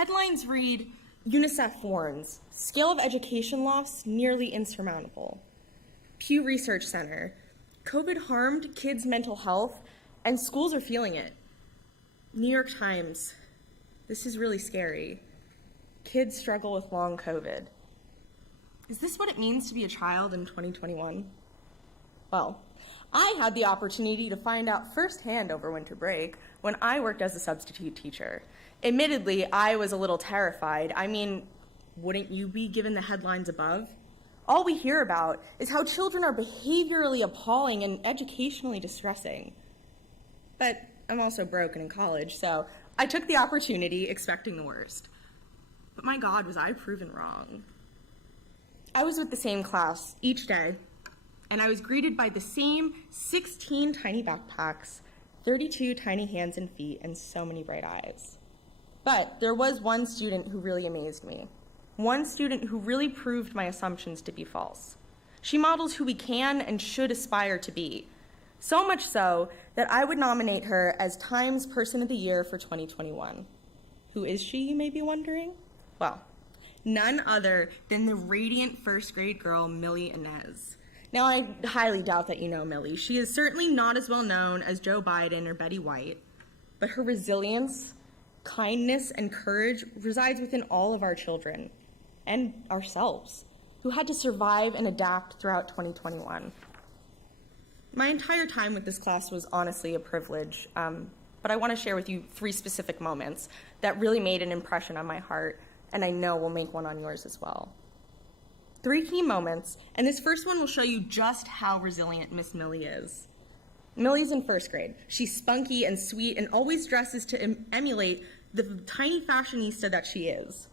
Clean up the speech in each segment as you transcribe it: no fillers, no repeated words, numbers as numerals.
Headlines read, UNICEF warns, scale of education loss nearly insurmountable. Pew Research Center, COVID harmed kids' mental health and schools are feeling it. New York Times, this is really scary. Kids struggle with long COVID. Is this what it means to be a child in 2021? Well, I had the opportunity to find out firsthand over winter break when I worked as a substitute teacher. Admittedly, I was a little terrified. I mean, wouldn't you be given the headlines above? All we hear about is how children are behaviorally appalling and educationally distressing. But I'm also broke and in college, so I took the opportunity expecting the worst. But my God, was I proven wrong. I was with the same class each day, and I was greeted by the same 16 tiny backpacks, 32 tiny hands and feet, and so many bright eyes. But there was one student who really amazed me. One student who really proved my assumptions to be false. She models who we can and should aspire to be. So much so that I would nominate her as Times Person of the Year for 2021. Who is she, you may be wondering? Well, none other than the radiant first grade girl, Millie Inez. Now, I highly doubt that you know Millie. She is certainly not as well known as Joe Biden or Betty White, but her resilience, kindness, and courage resides within all of our children and ourselves, who had to survive and adapt throughout 2021. My entire time with this class was honestly a privilege, but I want to share with you 3 specific moments that really made an impression on my heart, and I know will make one on yours as well. 3 key moments, and this first one will show you just how resilient Miss Millie is. Millie's in first grade. She's spunky and sweet and always dresses to emulate the tiny fashionista that she is.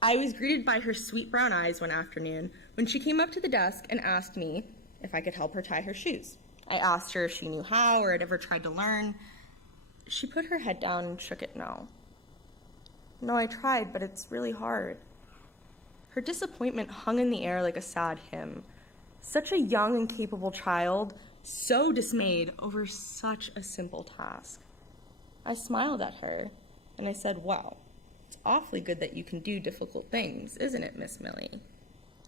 I was greeted by her sweet brown eyes one afternoon when she came up to the desk and asked me if I could help her tie her shoes. I asked her if she knew how or had ever tried to learn. She put her head down and shook it no. No, I tried, but it's really hard. Her disappointment hung in the air like a sad hymn. Such a young and capable child, so dismayed over such a simple task. I smiled at her, and I said, "Wow, it's awfully good that you can do difficult things, isn't it, Miss Millie?"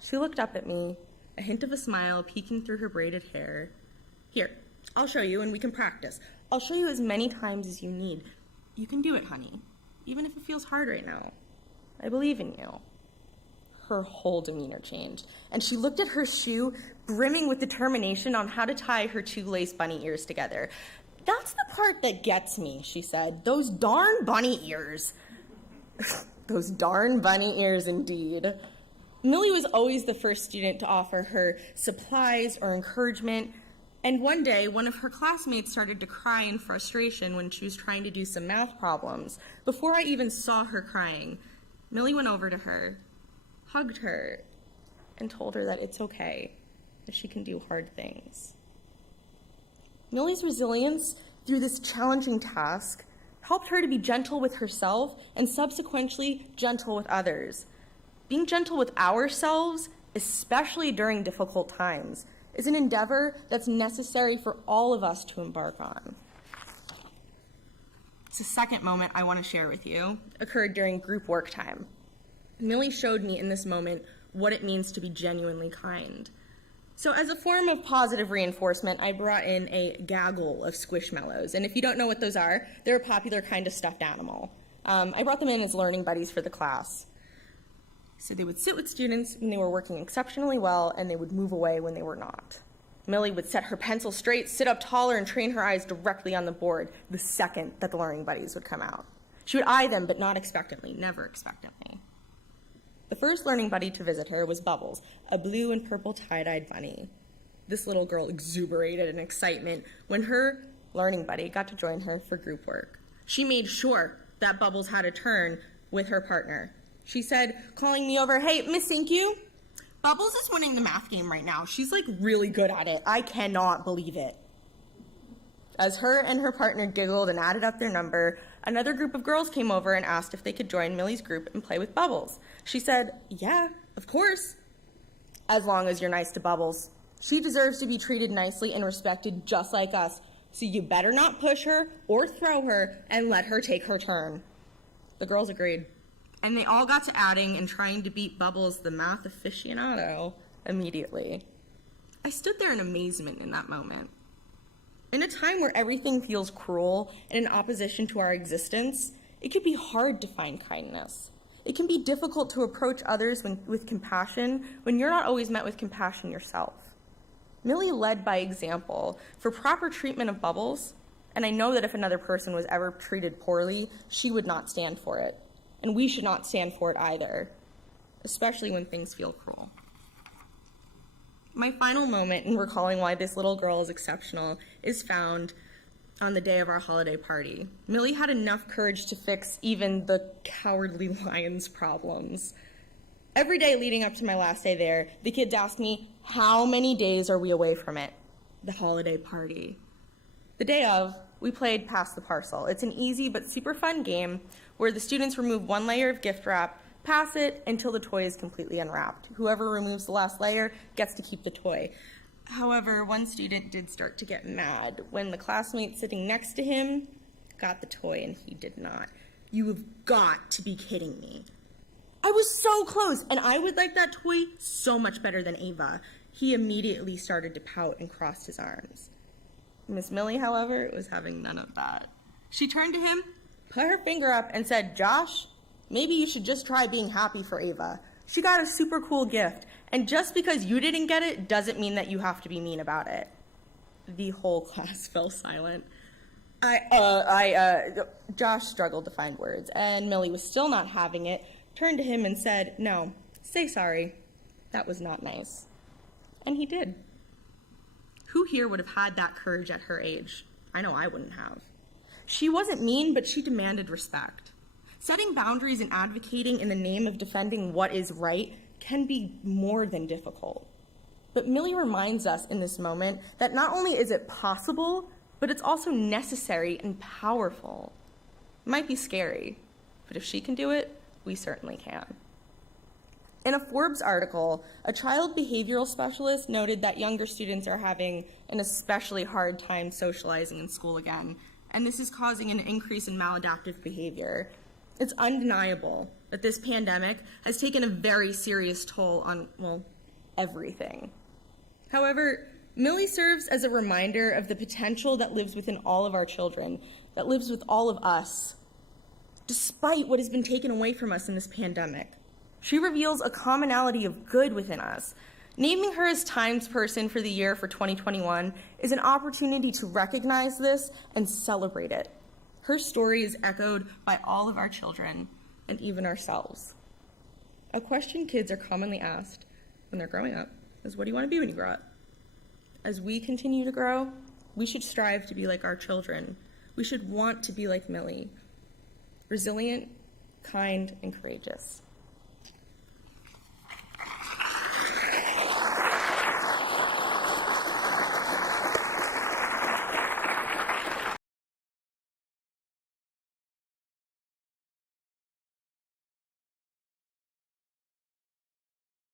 She looked up at me, a hint of a smile peeking through her braided hair. "Here, I'll show you, and we can practice. I'll show you as many times as you need. You can do it, honey, even if it feels hard right now. I believe in you." Her whole demeanor changed, and she looked at her shoe, brimming with determination on how to tie her 2 lace bunny ears together. "That's the part that gets me," she said. "Those darn bunny ears." Those darn bunny ears, indeed. Millie was always the first student to offer her supplies or encouragement, and one day, one of her classmates started to cry in frustration when she was trying to do some math problems. Before I even saw her crying, Millie went over to her, hugged her, and told her that it's okay, that she can do hard things. Millie's resilience through this challenging task helped her to be gentle with herself and subsequently gentle with others. Being gentle with ourselves, especially during difficult times, is an endeavor that's necessary for all of us to embark on. The second moment I want to share with you occurred during group work time. Millie showed me in this moment what it means to be genuinely kind. So as a form of positive reinforcement, I brought in a gaggle of Squishmallows. And if you don't know what those are, they're a popular kind of stuffed animal. I brought them in as learning buddies for the class. So they would sit with students when they were working exceptionally well, and they would move away when they were not. Millie would set her pencil straight, sit up taller, and train her eyes directly on the board the second that the learning buddies would come out. She would eye them, but not expectantly, never expectantly. The first learning buddy to visit her was Bubbles, a blue and purple tie-dyed bunny. This little girl exuberated in excitement when her learning buddy got to join her for group work. She made sure that Bubbles had a turn with her partner. She said, calling me over, "Hey, Miss Cinque, Bubbles is winning the math game right now. She's like really good at it. I cannot believe it." As her and her partner giggled and added up their number, another group of girls came over and asked if they could join Millie's group and play with Bubbles. She said, "Yeah, of course, as long as you're nice to Bubbles. She deserves to be treated nicely and respected just like us, so you better not push her or throw her and let her take her turn." The girls agreed. and they all got to adding and trying to beat Bubbles, the math aficionado, immediately. I stood there in amazement in that moment. In a time where everything feels cruel and in opposition to our existence, it can be hard to find kindness. It can be difficult to approach others with compassion when you're not always met with compassion yourself. Millie led by example for proper treatment of Bubbles, and I know that if another person was ever treated poorly, she would not stand for it. And we should not stand for it either, especially when things feel cruel. My final moment in recalling why this little girl is exceptional is found on the day of our holiday party. Millie had enough courage to fix even the cowardly lion's problems. Every day leading up to my last day there, the kids asked me, how many days are we away from it? The holiday party. The day of, we played Pass the Parcel. It's an easy but super fun game where the students remove one layer of gift wrap, pass it until the toy is completely unwrapped. Whoever removes the last layer gets to keep the toy. However, one student did start to get mad when the classmate sitting next to him got the toy and he did not. You have got to be kidding me. I was so close, and I would like that toy so much better than Ava. He immediately started to pout and crossed his arms. Miss Millie, however, was having none of that. She turned to him, put her finger up, and said, Josh, maybe you should just try being happy for Ava. She got a super cool gift, and just because you didn't get it doesn't mean that you have to be mean about it. The whole class fell silent. Josh struggled to find words, and Millie was still not having it, turned to him and said, no, say sorry. That was not nice. And he did. Who here would have had that courage at her age? I know I wouldn't have. She wasn't mean, but she demanded respect. Setting boundaries and advocating in the name of defending what is right can be more than difficult. But Millie reminds us in this moment that not only is it possible, but it's also necessary and powerful. It might be scary, but if she can do it, we certainly can. In a Forbes article, a child behavioral specialist noted that younger students are having an especially hard time socializing in school again, and this is causing an increase in maladaptive behavior. It's undeniable that this pandemic has taken a very serious toll on, well, everything. However, Millie serves as a reminder of the potential that lives within all of our children, that lives with all of us, despite what has been taken away from us in this pandemic. She reveals a commonality of good within us. Naming her as Times Person for the year for 2021 is an opportunity to recognize this and celebrate it. Her story is echoed by all of our children and even ourselves. A question kids are commonly asked when they're growing up is, what do you want to be when you grow up? As we continue to grow, we should strive to be like our children. We should want to be like Millie, resilient, kind, and courageous.